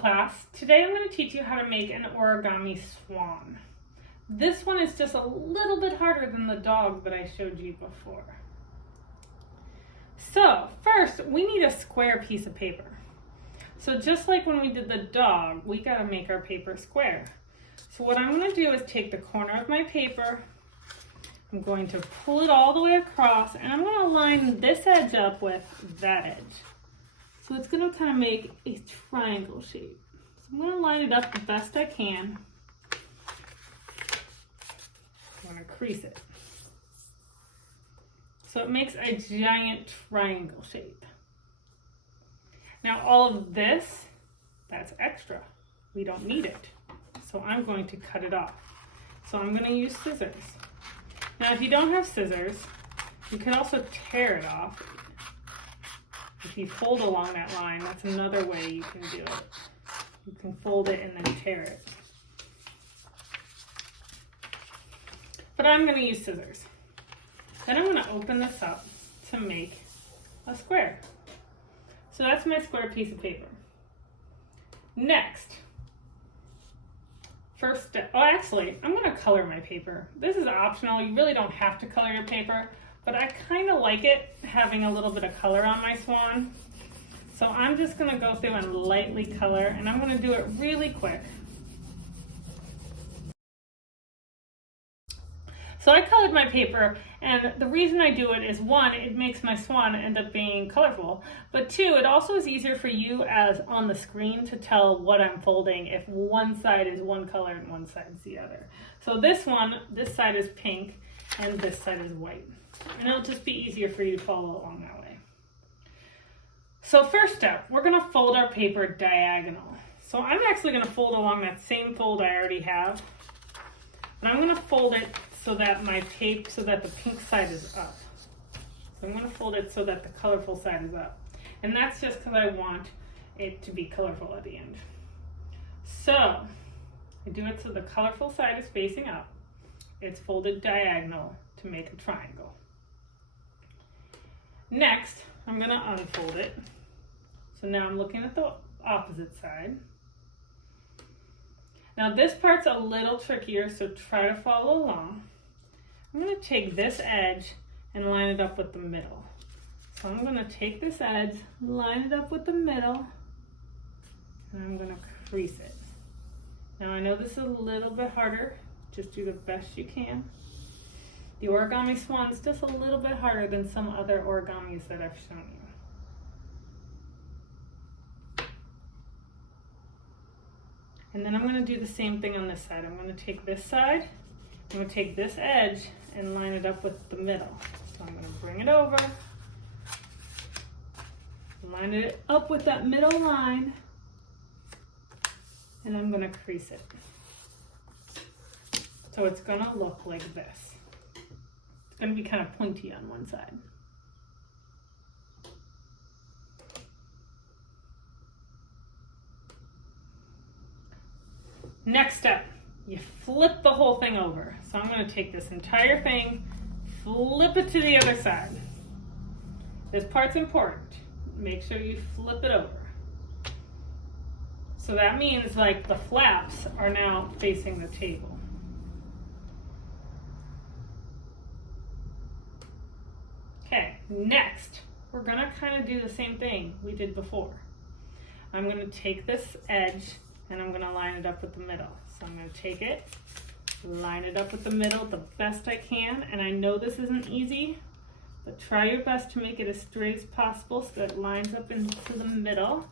class. Today I'm going to teach you how to make an origami swan. This one is just a little bit harder than the dog that I showed you before. So first we need a square piece of paper. So just like when we did the dog, we got to make our paper square. So what I'm going to do is take the corner of my paper, I'm going to pull it all the way across, and I'm going to line this edge up with that edge. So it's going to kind of make a triangle shape. So I'm going to line it up the best I can. I'm going to crease it. So it makes a giant triangle shape. Now all of this, that's extra. We don't need it. So I'm going to cut it off. So I'm going to use scissors. Now if you don't have scissors, you can also tear it off. If you fold along that line, that's another way you can do it. You can fold it and then tear it. But I'm going to use scissors. Then I'm going to open this up to make a square. So that's my square piece of paper. Next, first step, oh actually, I'm going to color my paper. This is optional, you really don't have to color your paper, but I kind of like it having a little bit of color on my swan. So I'm just going to go through and lightly color, and I'm going to do it really quick. So I colored my paper, and the reason I do it is one, it makes my swan end up being colorful, but two, it also is easier for you as on the screen to tell what I'm folding if one side is one color and one side is the other. So this side is pink and this side is white. And it'll just be easier for you to follow along that way. So first step, we're gonna fold our paper diagonal. So I'm actually gonna fold along that same fold I already have, but I'm gonna fold it so that the pink side is up. So I'm gonna fold it so that the colorful side is up. And that's just because I want it to be colorful at the end. So I do it so the colorful side is facing up. It's folded diagonal to make a triangle. Next, I'm gonna unfold it. So now I'm looking at the opposite side. Now this part's a little trickier, so try to follow along. I'm going to take this edge and line it up with the middle. So I'm going to take this edge, line it up with the middle, and I'm going to crease it. Now I know this is a little bit harder, just do the best you can. The Origami Swan is just a little bit harder than some other origamis that I've shown you. And then I'm going to do the same thing on this side. I'm going to take this side, I'm going to take this edge and line it up with the middle. So I'm going to bring it over, line it up with that middle line, and I'm going to crease it. So it's going to look like this. It's going to be kind of pointy on one side. Next step, you flip the whole thing over. So I'm going to take this entire thing, flip it to the other side. This part's important. Make sure you flip it over. So that means like the flaps are now facing the table. Okay, next, we're going to kind of do the same thing we did before. I'm going to take this edge and I'm going to line it up with the middle. So I'm going to take it, line it up with the middle the best I can, and I know this isn't easy, but try your best to make it as straight as possible so that it lines up into the middle,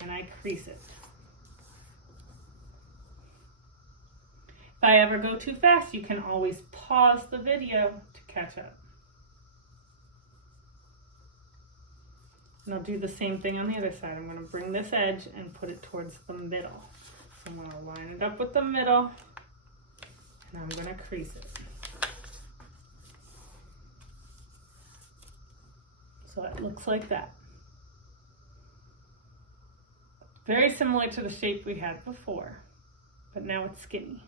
and I crease it. If I ever go too fast, you can always pause the video to catch up. And I'll do the same thing on the other side. I'm going to bring this edge and put it towards the middle. So I'm going to line it up with the middle, and I'm going to crease it. So it looks like that. Very similar to the shape we had before, but now it's skinny.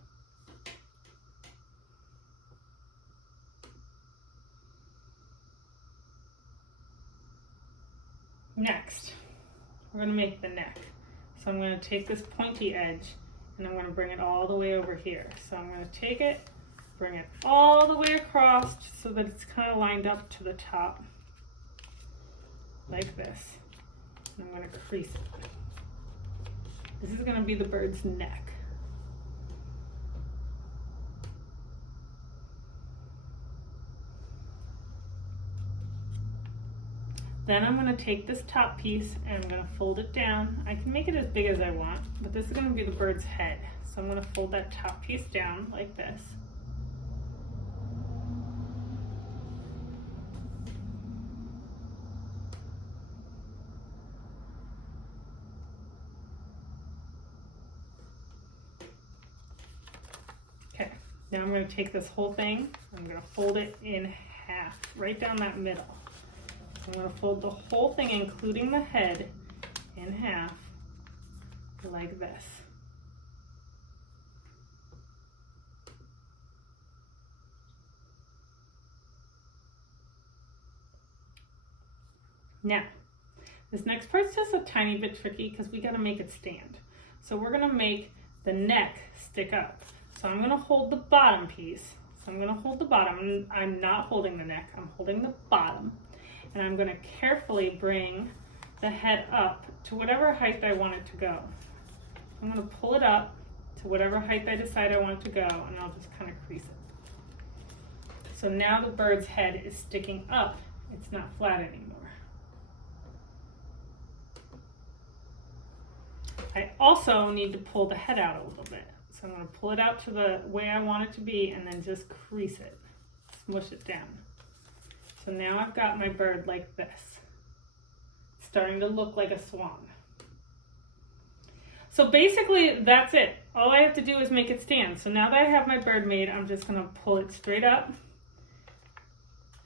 Next, we're going to make the neck. So I'm going to take this pointy edge and I'm going to bring it all the way over here. So I'm going to take it, bring it all the way across so that it's kind of lined up to the top, like this. And I'm going to crease it. This is going to be the bird's neck. Then I'm going to take this top piece and I'm going to fold it down. I can make it as big as I want, but this is going to be the bird's head. So I'm going to fold that top piece down like this. Okay, now I'm going to take this whole thing, I'm going to fold it in half, right down that middle. I'm going to fold the whole thing, including the head, in half, like this. Now, this next part's just a tiny bit tricky because we got to make it stand. So we're going to make the neck stick up. So I'm going to hold the bottom piece. So I'm going to hold the bottom. I'm not holding the neck, I'm holding the bottom. And I'm going to carefully bring the head up to whatever height I want it to go. I'm going to pull it up to whatever height I decide I want it to go, and I'll just kind of crease it. So now the bird's head is sticking up. It's not flat anymore. I also need to pull the head out a little bit. So I'm going to pull it out to the way I want it to be and then just crease it, smush it down. So now I've got my bird like this, starting to look like a swan. So basically that's it. All I have to do is make it stand. So now that I have my bird made, I'm just going to pull it straight up,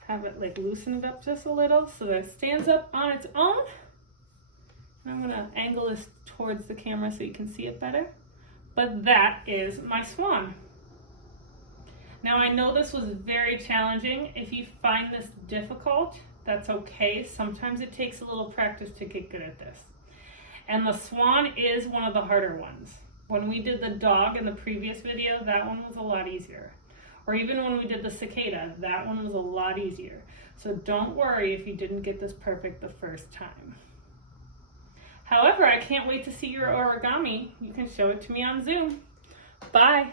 have it like loosen it up just a little so that it stands up on its own. And I'm going to angle this towards the camera so you can see it better. But that is my swan. Now I know this was very challenging. If you find this difficult, that's okay. Sometimes it takes a little practice to get good at this. And the swan is one of the harder ones. When we did the dog in the previous video, that one was a lot easier. Or even when we did the cicada, that one was a lot easier. So don't worry if you didn't get this perfect the first time. However, I can't wait to see your origami. You can show it to me on Zoom. Bye.